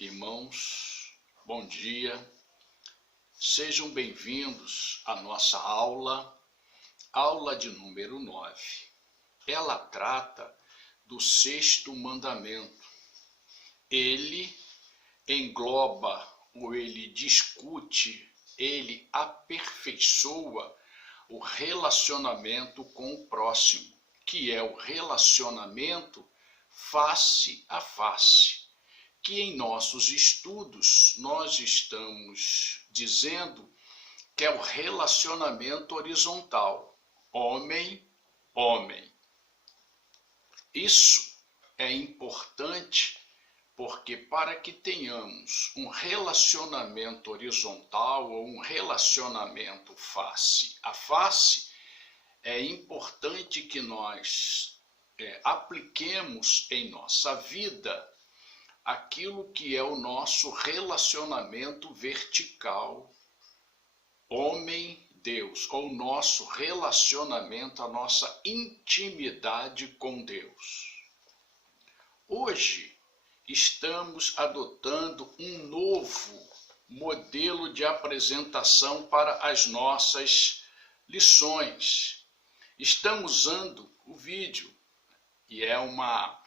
Irmãos, bom dia. Sejam bem-vindos à nossa aula de número 9. Ela trata do sexto mandamento. Ele engloba, ou ele discute, ele aperfeiçoa o relacionamento com o próximo, que é o relacionamento face a face, que em nossos estudos nós estamos dizendo que é o relacionamento horizontal, homem-homem. Isso é importante porque para que tenhamos um relacionamento horizontal ou um relacionamento face a face, é importante que nós apliquemos em nossa vida aquilo que é o nosso relacionamento vertical, homem-Deus, ou nosso relacionamento, a nossa intimidade com Deus. Hoje estamos adotando um novo modelo de apresentação para as nossas lições. Estamos usando o vídeo, e é uma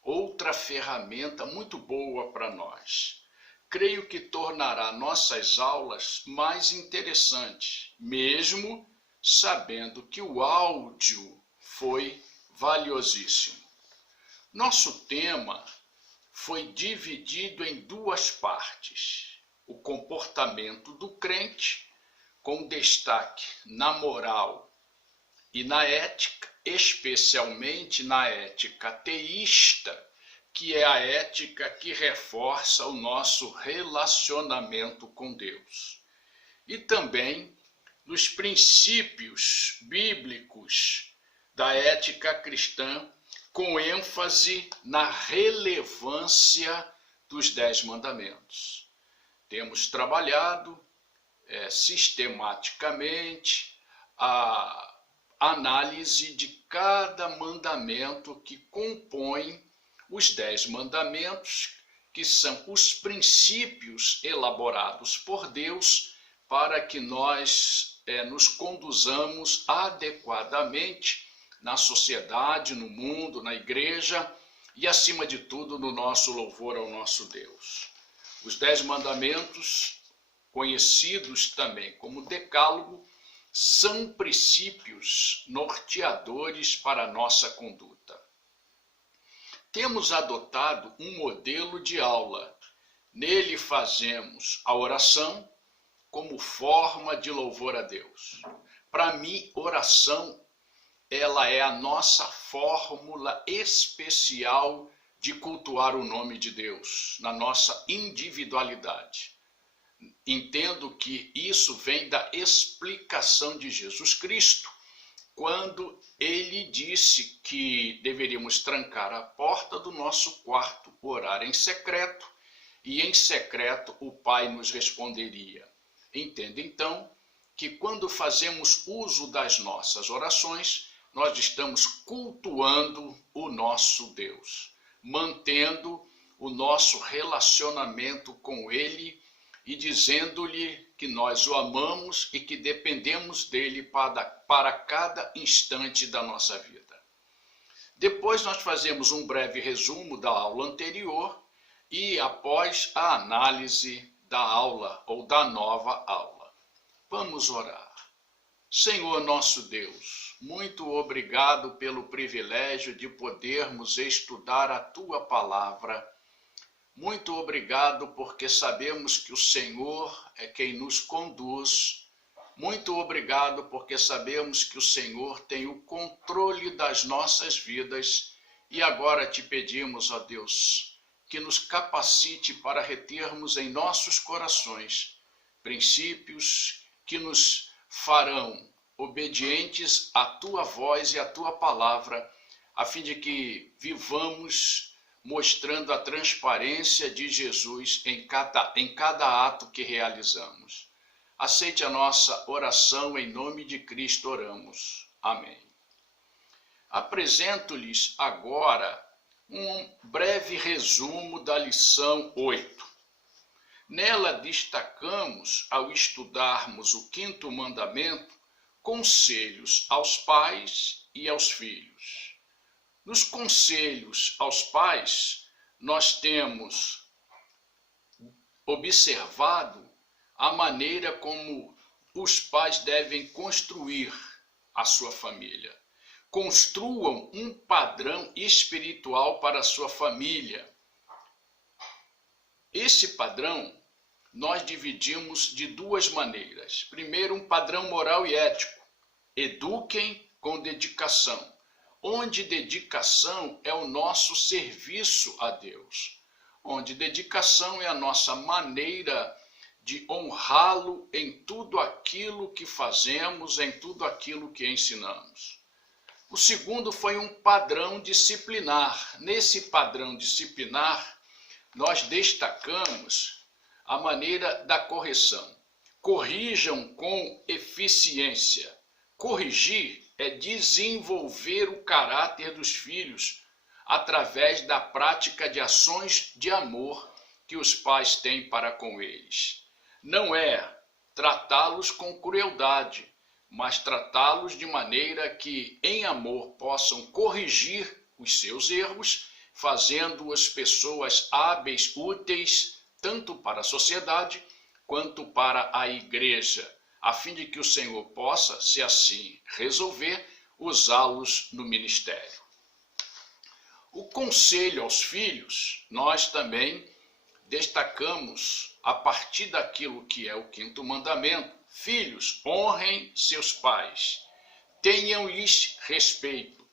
outra ferramenta muito boa para nós. Creio que tornará nossas aulas mais interessantes, mesmo sabendo que o áudio foi valiosíssimo. Nosso tema foi dividido em duas partes: o comportamento do crente, com destaque na moral e na ética, especialmente na ética teísta, que é a ética que reforça o nosso relacionamento com Deus. E também nos princípios bíblicos da ética cristã, com ênfase na relevância dos 10 mandamentos. Temos trabalhado sistematicamente a análise de cada mandamento que compõe os 10 mandamentos, que são os princípios elaborados por Deus para que nós nos conduzamos adequadamente na sociedade, no mundo, na igreja e, acima de tudo, no nosso louvor ao nosso Deus. Os 10 mandamentos, conhecidos também como Decálogo, são princípios norteadores para a nossa conduta. Temos adotado um modelo de aula. Nele fazemos a oração como forma de louvor a Deus. Para mim, oração, ela é a nossa fórmula especial de cultuar o nome de Deus, na nossa individualidade. Entendo que isso vem da explicação de Jesus Cristo, quando ele disse que deveríamos trancar a porta do nosso quarto, orar em secreto, e em secreto o Pai nos responderia. Entendo então que quando fazemos uso das nossas orações, nós estamos cultuando o nosso Deus, mantendo o nosso relacionamento com Ele e dizendo-lhe que nós o amamos e que dependemos dele para cada instante da nossa vida. Depois nós fazemos um breve resumo da aula anterior e após a análise da aula ou da nova aula. Vamos orar. Senhor nosso Deus, muito obrigado pelo privilégio de podermos estudar a Tua palavra. Muito obrigado porque sabemos que o Senhor é quem nos conduz. Muito obrigado porque sabemos que o Senhor tem o controle das nossas vidas. E agora te pedimos, ó Deus, que nos capacite para retermos em nossos corações princípios que nos farão obedientes à Tua voz e à Tua palavra, a fim de que vivamos mostrando a transparência de Jesus em cada ato que realizamos. Aceite a nossa oração, em nome de Cristo oramos. Amém. Apresento-lhes agora um breve resumo da lição 8. Nela destacamos, ao estudarmos o quinto mandamento, conselhos aos pais e aos filhos. Nos conselhos aos pais, nós temos observado a maneira como os pais devem construir a sua família. Construam um padrão espiritual para a sua família. Esse padrão nós dividimos de duas maneiras. Primeiro, um padrão moral e ético. Eduquem com dedicação, onde dedicação é o nosso serviço a Deus, onde dedicação é a nossa maneira de honrá-lo em tudo aquilo que fazemos, em tudo aquilo que ensinamos. O segundo foi um padrão disciplinar. Nesse padrão disciplinar, nós destacamos a maneira da correção. Corrijam com eficiência. Corrigir é desenvolver o caráter dos filhos através da prática de ações de amor que os pais têm para com eles. Não é tratá-los com crueldade, mas tratá-los de maneira que, em amor, possam corrigir os seus erros, fazendo-as pessoas hábeis, úteis, tanto para a sociedade quanto para a igreja, a fim de que o Senhor possa, se assim resolver, usá-los no ministério. O conselho aos filhos, nós também destacamos a partir daquilo que é o quinto mandamento. Filhos, honrem seus pais, tenham-lhes respeito,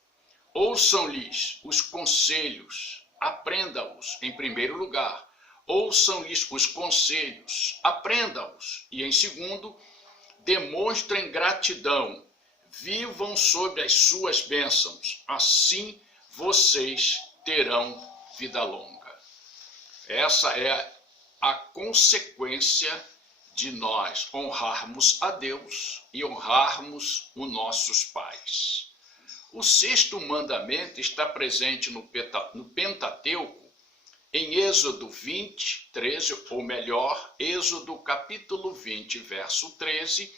ouçam-lhes os conselhos, aprenda-os em primeiro lugar. Ouçam-lhes os conselhos, aprenda-os. E em segundo, demonstrem gratidão, vivam sob as suas bênçãos, assim vocês terão vida longa. Essa é a consequência de nós honrarmos a Deus e honrarmos os nossos pais. O sexto mandamento está presente no Pentateuco, em Êxodo 20, 13, ou melhor, Êxodo capítulo 20, verso 13,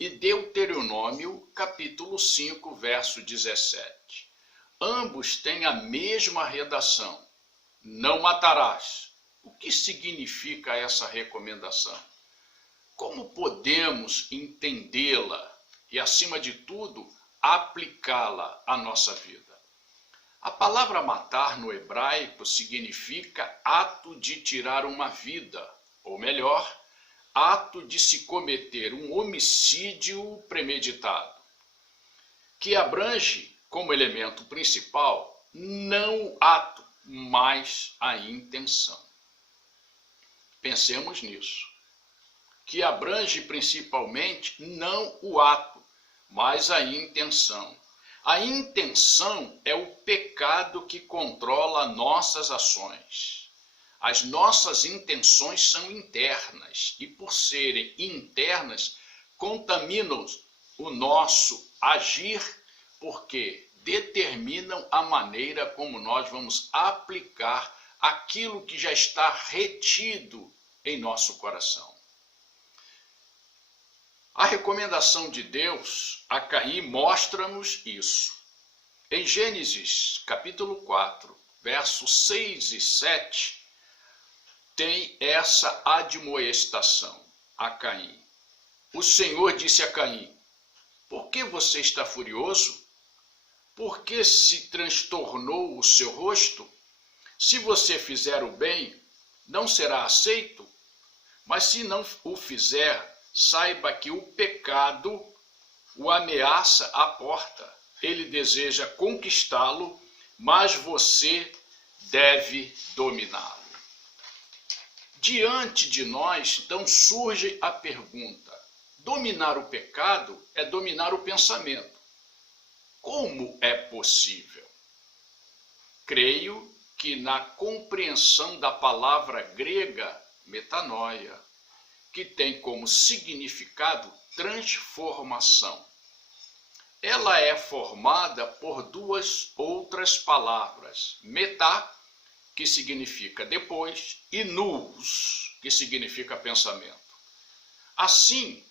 e Deuteronômio capítulo 5, verso 17. Ambos têm a mesma redação: não matarás. O que significa essa recomendação? Como podemos entendê-la e, acima de tudo, aplicá-la à nossa vida? A palavra matar no hebraico significa ato de tirar uma vida, ou melhor, ato de se cometer um homicídio premeditado, que abrange como elemento principal não o ato, mas a intenção. Pensemos nisso, que abrange principalmente não o ato, mas a intenção. A intenção é o pecado que controla nossas ações. As nossas intenções são internas e, por serem internas, contaminam o nosso agir, porque determinam a maneira como nós vamos aplicar aquilo que já está retido em nosso coração. A recomendação de Deus a Caim mostra-nos isso. Em Gênesis capítulo 4, versos 6 e 7, tem essa admoestação a Caim. O Senhor disse a Caim: por que você está furioso? Por que se transtornou o seu rosto? Se você fizer o bem, não será aceito, mas se não o fizer, saiba que o pecado o ameaça à porta. Ele deseja conquistá-lo, mas você deve dominá-lo. Diante de nós, então, surge a pergunta: dominar o pecado é dominar o pensamento. Como é possível? Creio que na compreensão da palavra grega metanoia, que tem como significado transformação. Ela é formada por duas outras palavras: metá, que significa depois, e nous, que significa pensamento. Assim,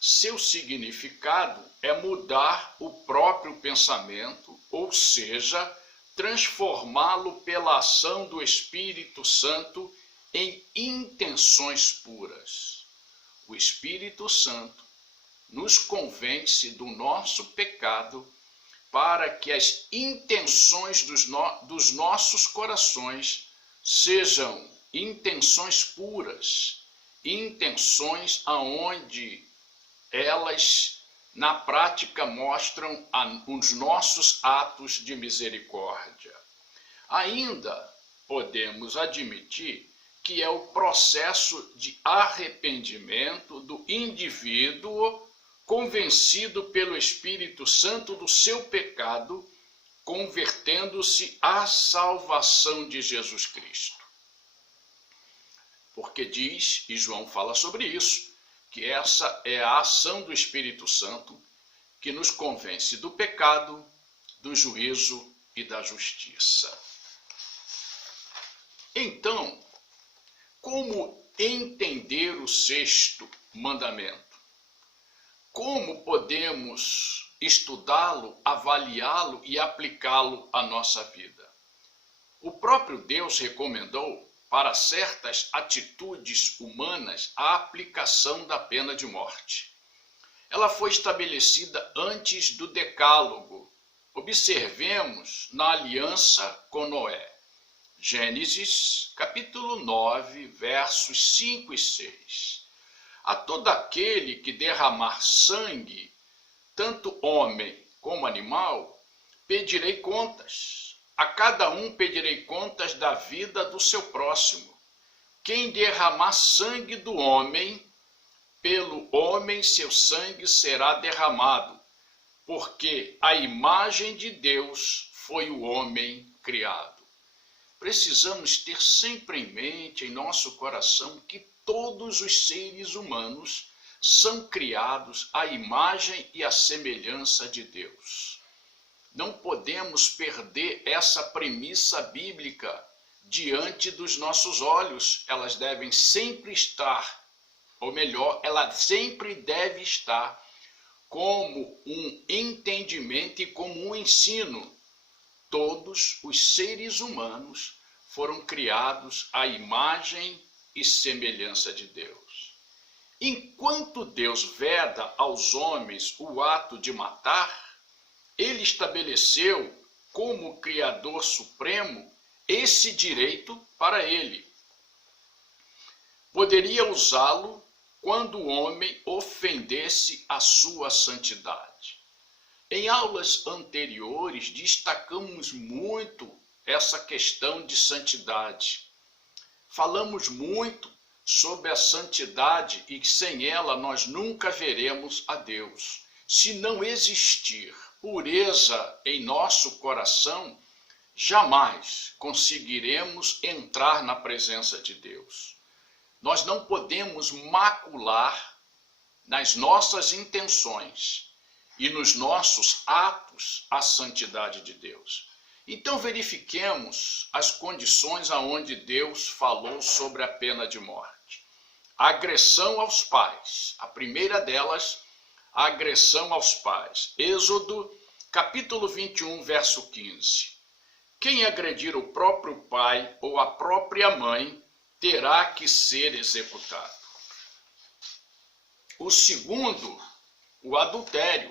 seu significado é mudar o próprio pensamento, ou seja, transformá-lo pela ação do Espírito Santo em intenções puras. O Espírito Santo nos convence do nosso pecado para que as intenções dos nossos corações sejam intenções puras, intenções aonde elas na prática mostram os nossos atos de misericórdia. Ainda podemos admitir que é o processo de arrependimento do indivíduo convencido pelo Espírito Santo do seu pecado, convertendo-se à salvação de Jesus Cristo. Porque diz, e João fala sobre isso, que essa é a ação do Espírito Santo que nos convence do pecado, do juízo e da justiça. Então, como entender o sexto mandamento? Como podemos estudá-lo, avaliá-lo e aplicá-lo à nossa vida? O próprio Deus recomendou para certas atitudes humanas a aplicação da pena de morte. Ela foi estabelecida antes do Decálogo. Observemos na aliança com Noé. Gênesis, capítulo 9, versos 5 e 6. A todo aquele que derramar sangue, tanto homem como animal, pedirei contas. A cada um pedirei contas da vida do seu próximo. Quem derramar sangue do homem, pelo homem seu sangue será derramado, porque a imagem de Deus foi o homem criado. Precisamos ter sempre em mente, em nosso coração, que todos os seres humanos são criados à imagem e à semelhança de Deus. Não podemos perder essa premissa bíblica diante dos nossos olhos. Elas devem sempre estar, ou melhor, ela sempre deve estar como um entendimento e como um ensino. Todos os seres humanos foram criados à imagem e semelhança de Deus. Enquanto Deus veda aos homens o ato de matar, ele estabeleceu como Criador Supremo esse direito para ele. Poderia usá-lo quando o homem ofendesse a sua santidade. Em aulas anteriores, destacamos muito essa questão de santidade. Falamos muito sobre a santidade e que sem ela nós nunca veremos a Deus. Se não existir pureza em nosso coração, jamais conseguiremos entrar na presença de Deus. Nós não podemos macular nas nossas intenções e nos nossos atos a santidade de Deus. Então verifiquemos as condições aonde Deus falou sobre a pena de morte. A agressão aos pais. A primeira delas, a agressão aos pais. Êxodo, capítulo 21, verso 15. Quem agredir o próprio pai ou a própria mãe terá que ser executado. O segundo, o adultério.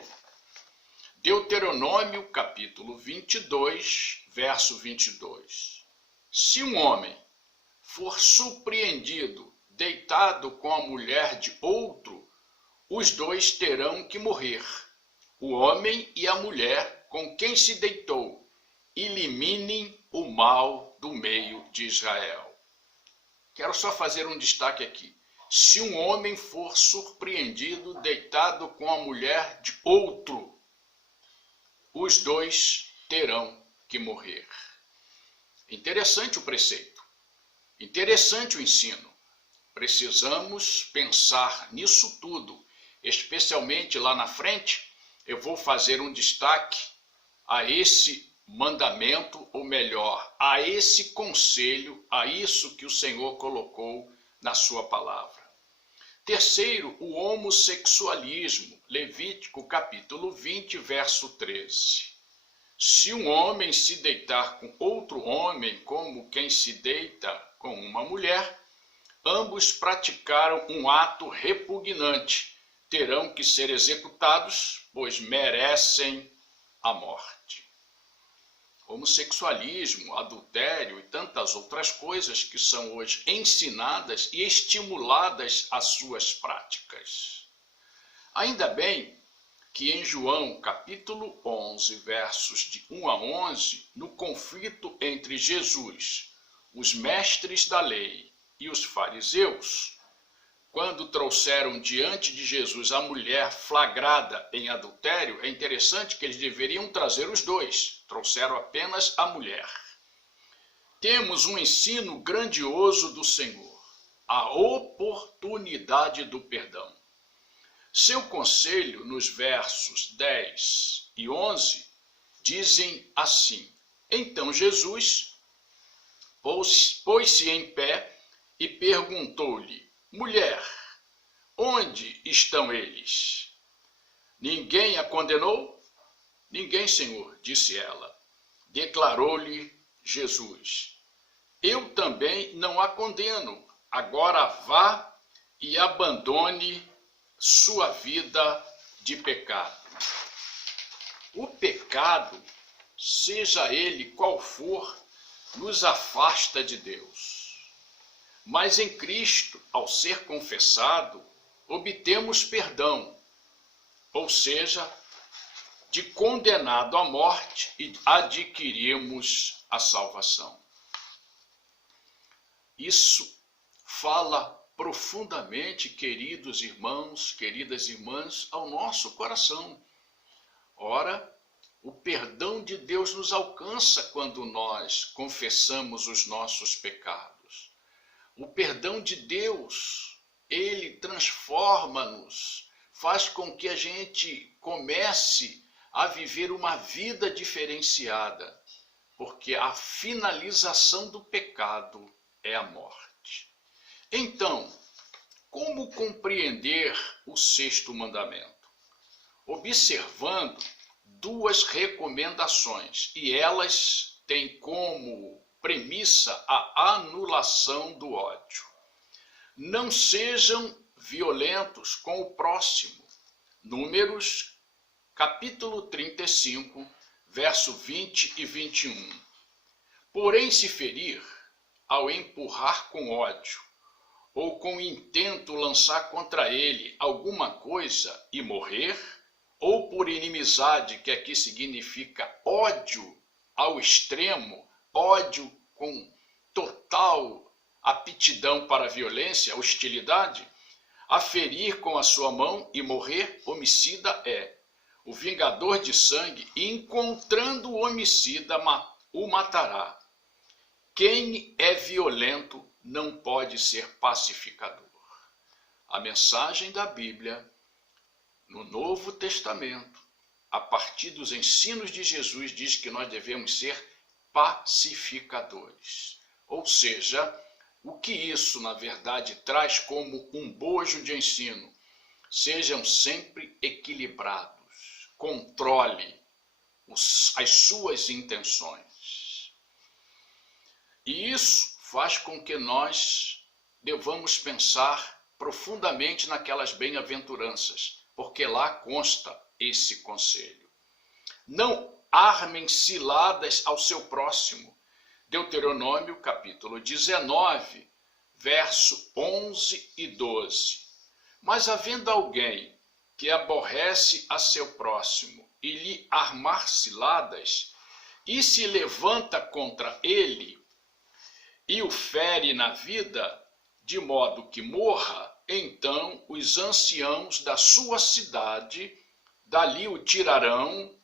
Deuteronômio, capítulo 22, verso 22. Se um homem for surpreendido deitado com a mulher de outro, os dois terão que morrer, o homem e a mulher com quem se deitou. Eliminem o mal do meio de Israel. Quero só fazer um destaque aqui. Se um homem for surpreendido deitado com a mulher de outro, os dois terão que morrer. Interessante o preceito, interessante o ensino. Precisamos pensar nisso tudo, especialmente lá na frente. Eu vou fazer um destaque a esse mandamento, ou melhor, a esse conselho, a isso que o Senhor colocou na sua palavra. Terceiro, o homossexualismo, Levítico capítulo 20, verso 13. Se um homem se deitar com outro homem como quem se deita com uma mulher, ambos praticaram um ato repugnante, terão que ser executados, pois merecem a morte. Homossexualismo, adultério e tantas outras coisas que são hoje ensinadas e estimuladas às suas práticas. Ainda bem que em João capítulo 11, versos de 1 a 11, no conflito entre Jesus, os mestres da lei e os fariseus, quando trouxeram diante de Jesus a mulher flagrada em adultério, é interessante que eles deveriam trazer os dois, trouxeram apenas a mulher. Temos um ensino grandioso do Senhor, a oportunidade do perdão. Seu conselho, nos versos 10 e 11, dizem assim: Então Jesus pôs-se em pé e perguntou-lhe: Mulher, onde estão eles? Ninguém a condenou? Ninguém, Senhor, disse ela. Declarou-lhe Jesus: Eu também não a condeno. Agora vá e abandone sua vida de pecado. O pecado, seja ele qual for, nos afasta de Deus. Mas em Cristo, ao ser confessado, obtemos perdão, ou seja, de condenado à morte, e adquirimos a salvação. Isso fala profundamente, queridos irmãos, queridas irmãs, ao nosso coração. Ora, o perdão de Deus nos alcança quando nós confessamos os nossos pecados. O perdão de Deus, ele transforma-nos, faz com que a gente comece a viver uma vida diferenciada, porque a finalização do pecado é a morte. Então, como compreender o sexto mandamento? Observando duas recomendações, e elas têm como premissa a anulação do ódio. Não sejam violentos com o próximo. Números, capítulo 35, verso 20 e 21. Porém, se ferir, ao empurrar com ódio, ou com intento lançar contra ele alguma coisa e morrer, ou por inimizade, que aqui significa ódio ao extremo, ódio com total aptidão para a violência, hostilidade, a ferir com a sua mão e morrer, homicida é. O vingador de sangue, encontrando o homicida, o matará. Quem é violento não pode ser pacificador. A mensagem da Bíblia, no Novo Testamento, a partir dos ensinos de Jesus, diz que nós devemos ser pacificadores. Ou seja, o que isso, na verdade, traz como um bojo de ensino? Sejam sempre equilibrados, controle as suas intenções. E isso faz com que nós devamos pensar profundamente naquelas bem-aventuranças, porque lá consta esse conselho. Não armem ciladas ao seu próximo. Deuteronômio, capítulo 19, verso 11 e 12. Mas havendo alguém que aborrece a seu próximo e lhe armar ciladas, e se levanta contra ele, e o fere na vida, de modo que morra, então os anciãos da sua cidade dali o tirarão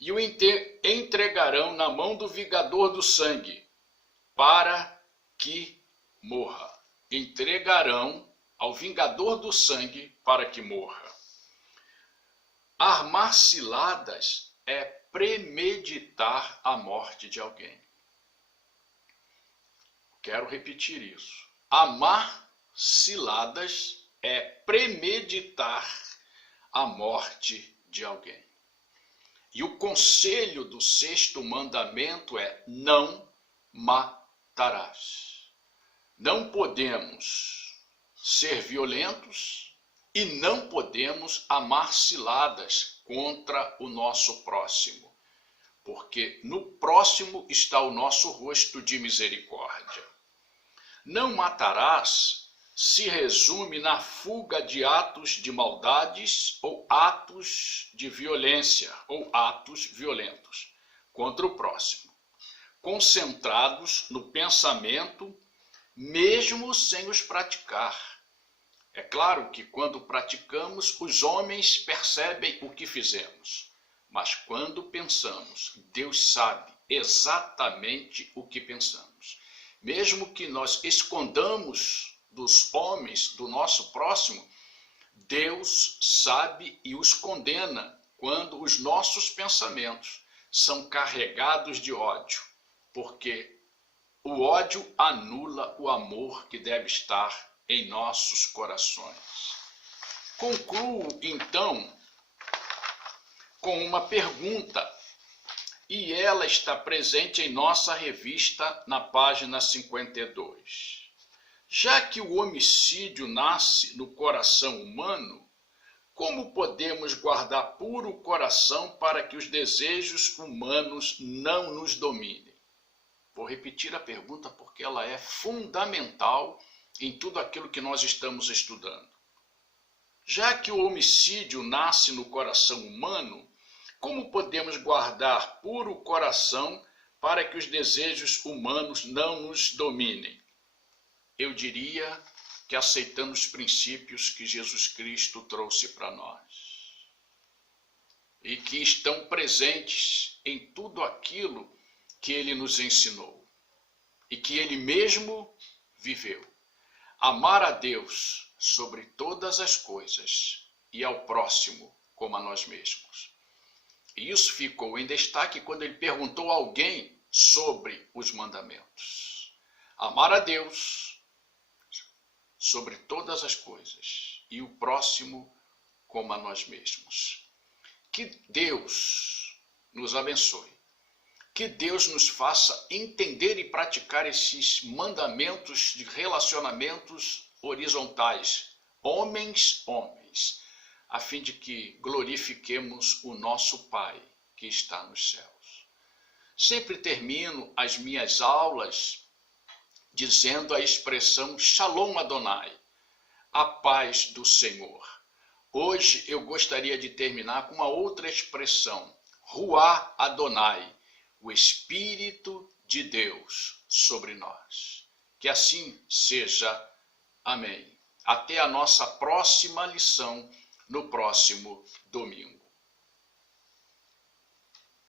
e o entregarão na mão do vingador do sangue, para que morra. Entregarão ao vingador do sangue para que morra. Armar ciladas é premeditar a morte de alguém. Quero repetir isso. ciladas é premeditar a morte de alguém. E o conselho do sexto mandamento é: não matarás. Não podemos ser violentos e não podemos amar ciladas contra o nosso próximo, porque no próximo está o nosso rosto de misericórdia. Não matarás se resume na fuga de atos de maldades ou atos de violência ou atos violentos contra o próximo, concentrados no pensamento, mesmo sem os praticar. É claro que quando praticamos, os homens percebem o que fizemos, mas quando pensamos, Deus sabe exatamente o que pensamos. Mesmo que nós escondamos dos homens, do nosso próximo, Deus sabe e os condena quando os nossos pensamentos são carregados de ódio, porque o ódio anula o amor que deve estar em nossos corações. Concluo, então, com uma pergunta, e ela está presente em nossa revista na página 52. Já que o homicídio nasce no coração humano, como podemos guardar puro o coração para que os desejos humanos não nos dominem? Vou repetir a pergunta porque ela é fundamental em tudo aquilo que nós estamos estudando. Já que o homicídio nasce no coração humano, como podemos guardar puro o coração para que os desejos humanos não nos dominem? Eu diria que aceitando os princípios que Jesus Cristo trouxe para nós e que estão presentes em tudo aquilo que ele nos ensinou e que ele mesmo viveu. Amar a Deus sobre todas as coisas e ao próximo como a nós mesmos. E isso ficou em destaque quando ele perguntou a alguém sobre os mandamentos. Amar a Deus sobre todas as coisas e o próximo como a nós mesmos. Que Deus nos abençoe. Que Deus nos faça entender e praticar esses mandamentos de relacionamentos horizontais, homens, a fim de que glorifiquemos o nosso Pai que está nos céus. Sempre termino as minhas aulas dizendo a expressão Shalom Adonai, a paz do Senhor. Hoje eu gostaria de terminar com uma outra expressão, Ruach Adonai, o Espírito de Deus sobre nós. Que assim seja. Amém. Até a nossa próxima lição no próximo domingo.